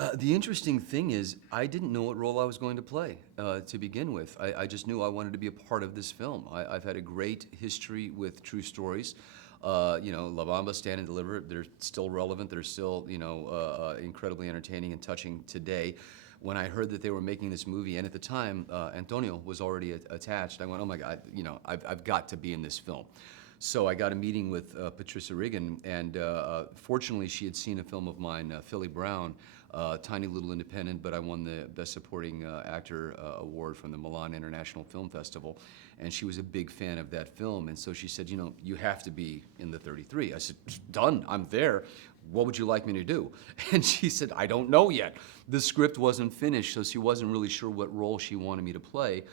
The interesting thing is, I didn't know what role I was going to play to begin with. I just knew I wanted to be a part of this film. I've had a great history with true stories. La Bamba, Stand and Deliver, they're still relevant. They're still, incredibly entertaining and touching today. When I heard that they were making this movie, and at the time, Antonio was already attached, I went, oh my God, I've got to be in this film. So I got a meeting with Patricia Regan, and fortunately she had seen a film of mine, Philly Brown, tiny little independent, but I won the Best Supporting Actor award from the Milan International Film Festival, and she was a big fan of that film, and so she said, you have to be in the 33. I said, done, I'm there. What would you like me to do? And she said, I don't know yet. The script wasn't finished, so she wasn't really sure what role she wanted me to play.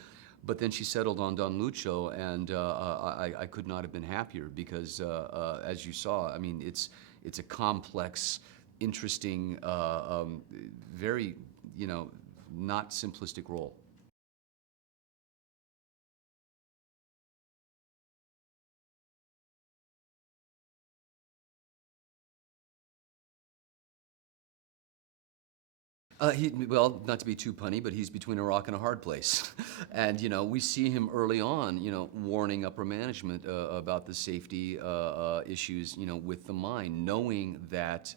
But then she settled on Don Lucho, and I could not have been happier because, as you saw, I mean, it's a complex, interesting, very, not simplistic role. Well, not to be too punny, but he's between a rock and a hard place. And, we see him early on, warning upper management about the safety issues, with the mine, knowing that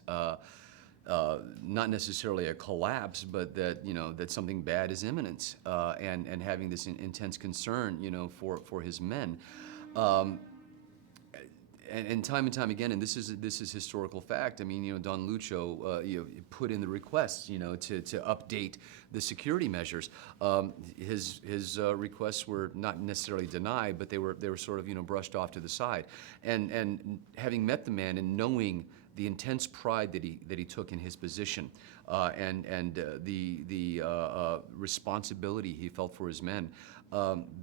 not necessarily a collapse, but that, that something bad is imminent, and having this intense concern, for his men. Um, and time again, and this is historical fact. I mean, Don Lucho, put in the requests, to update the security measures. His requests were not necessarily denied, but they were sort of brushed off to the side. And having met the man and knowing the intense pride that he took in his position, and the responsibility he felt for his men.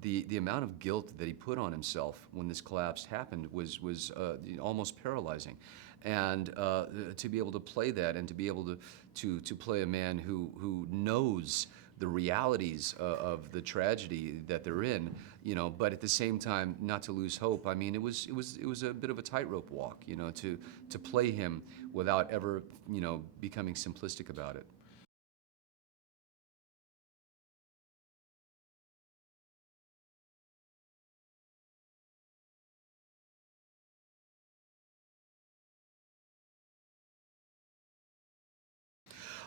The amount of guilt that he put on himself when this collapse happened was almost paralyzing, and to be able to play that and to be able to play a man who knows the realities of the tragedy that they're in, but at the same time not to lose hope. I mean, it was a bit of a tightrope walk, to play him without ever becoming simplistic about it.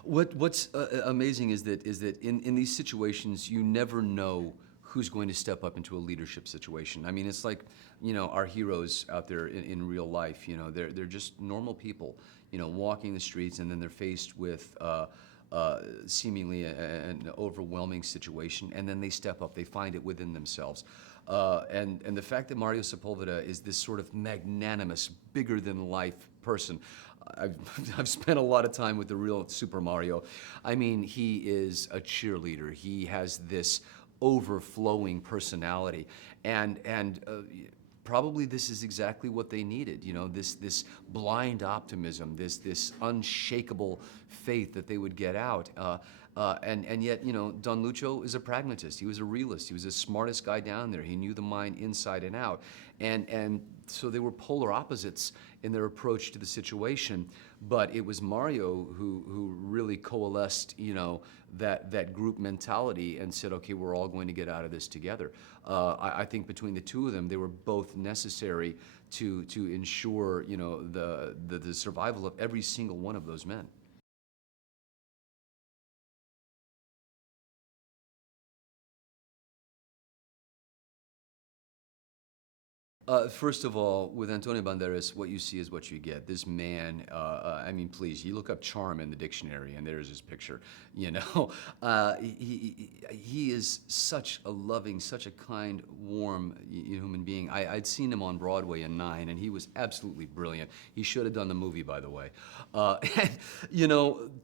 What's amazing is that in these situations you never know who's going to step up into a leadership situation. I mean, it's like our heroes out there in real life. They're just normal people, walking the streets, and then they're faced with seemingly an overwhelming situation, and then they step up. They find it within themselves. And the fact that Mario Sepulveda is this sort of magnanimous, bigger than life person. I've, I've spent a lot of time with the real Super Mario. I mean, he is a cheerleader. He has this overflowing personality, and probably this is exactly what they needed. This blind optimism, this unshakable faith that they would get out. And yet, Don Lucho is a pragmatist. He was a realist. He was the smartest guy down there. He knew the mine inside and out. And so they were polar opposites in their approach to the situation. But it was Mario who really coalesced, that group mentality and said, okay, we're all going to get out of this together. I think between the two of them, they were both necessary to ensure, the survival of every single one of those men. First of all, with Antonio Banderas, what you see is what you get. This man, I mean, please, you look up charm in the dictionary, and there's his picture. He is such a loving, such a kind, warm human being. I'd seen him on Broadway in Nine, and he was absolutely brilliant. He should have done the movie, by the way. And,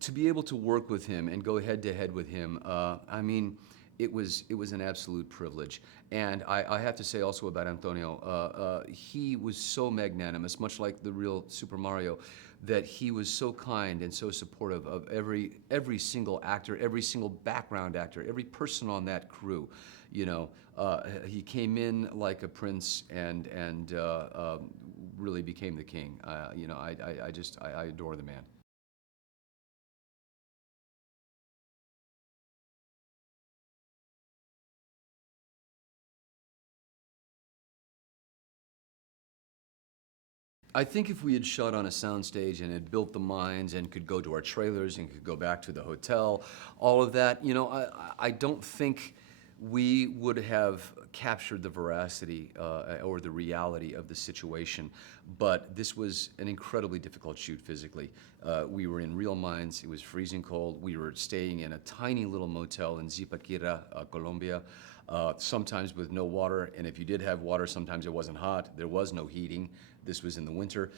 to be able to work with him and go head to head with him, I mean, it was an absolute privilege. And I have to say also about Antonio, he was so magnanimous, much like the real Super Mario, that he was so kind and so supportive of every single actor, every single background actor, every person on that crew. He came in like a prince and really became the king. I adore the man. I think if we had shot on a soundstage and had built the mines and could go to our trailers and could go back to the hotel, all of that, I don't think we would have captured the veracity or the reality of the situation. But this was an incredibly difficult shoot physically. We were in real mines. It was freezing cold. We were staying in a tiny little motel in Zipaquira, Colombia. Sometimes with no water, and if you did have water, sometimes it wasn't hot. There was no heating. This was in the winter.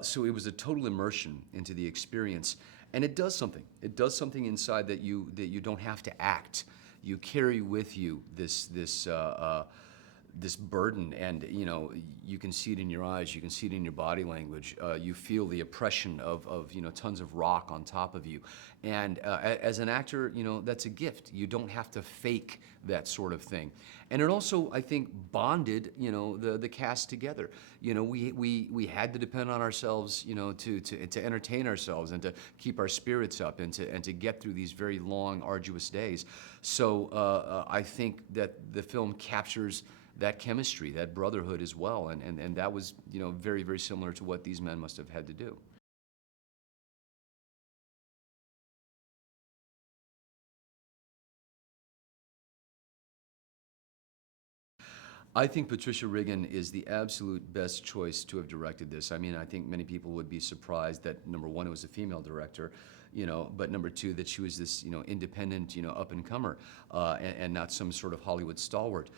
So it was a total immersion into the experience. And it does something. It does something inside that you don't have to act. You carry with you this burden, and you can see it in your eyes, you can see it in your body language. You feel the oppression of tons of rock on top of you, and as an actor, that's a gift. You don't have to fake that sort of thing, and it also, I think, bonded the cast together. We had to depend on ourselves, to entertain ourselves and to keep our spirits up and to get through these very long, arduous days. So I think that the film captures that chemistry, that brotherhood as well, and that was very, very similar to what these men must have had to do. I think Patricia Regan is the absolute best choice to have directed this. I mean, I think many people would be surprised that number one, it was a female director, but number two, that she was this independent, up and comer, and not some sort of Hollywood stalwart.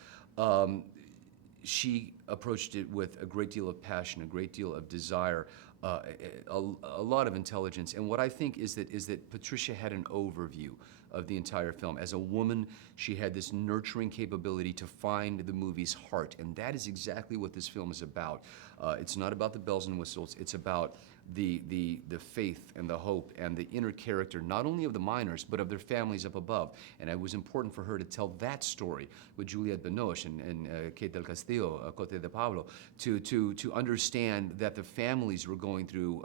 She approached it with a great deal of passion, a great deal of desire, a lot of intelligence. And what I think is that Patricia had an overview of the entire film. As a woman, she had this nurturing capability to find the movie's heart, and that is exactly what this film is about. It's not about the bells and whistles. It's about the faith and the hope and the inner character, not only of the miners, but of their families up above. And it was important for her to tell that story with Juliette Binoche and Kate del Castillo, Cote de Pablo, to understand that the families were going through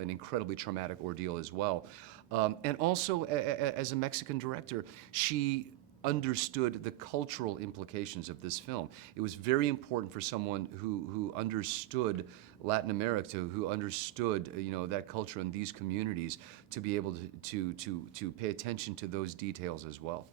an incredibly traumatic ordeal as well. And also, as a Mexican director, she understood the cultural implications of this film. It was very important for someone who understood Latin America, who understood that culture and these communities, to be able to pay attention to those details as well.